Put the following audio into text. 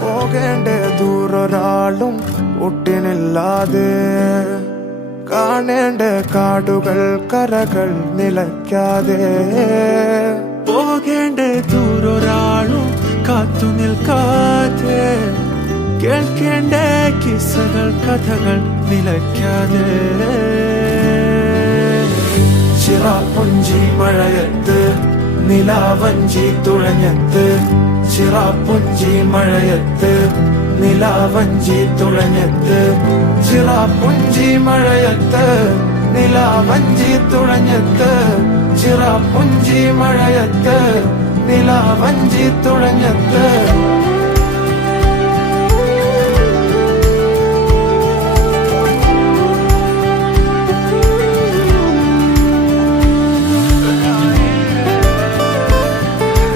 പോകേണ്ട ദൂരൊരാളും ഒട്ടിനില്ലാതെ, കാണേണ്ട കാടുകൾ കരകൾ നിലയ്ക്കാതെ. പോകേണ്ട ദൂരൊരാളും കാത്തു നിൽക്കാതെ, കേൾക്കേണ്ട കിസ്സകൾ കഥകൾ നിലയ്ക്കാതെ. ചിറാപ്പുഞ്ചി മഴയത്ത് നിലാവഞ്ചി തുഴഞ്ഞത്ത്, ചിറാപ്പുഞ്ചി മഴയത്ത് നിലാവഞ്ചി തുഴഞ്ഞത്ത്, ചിറാപ്പുഞ്ചി മഴയത്ത് നിലാവഞ്ചി തുഴഞ്ഞത്ത്, ചിറാപ്പുഞ്ചി മഴയത്ത് നിലാവഞ്ചി തുഴഞ്ഞത്ത്.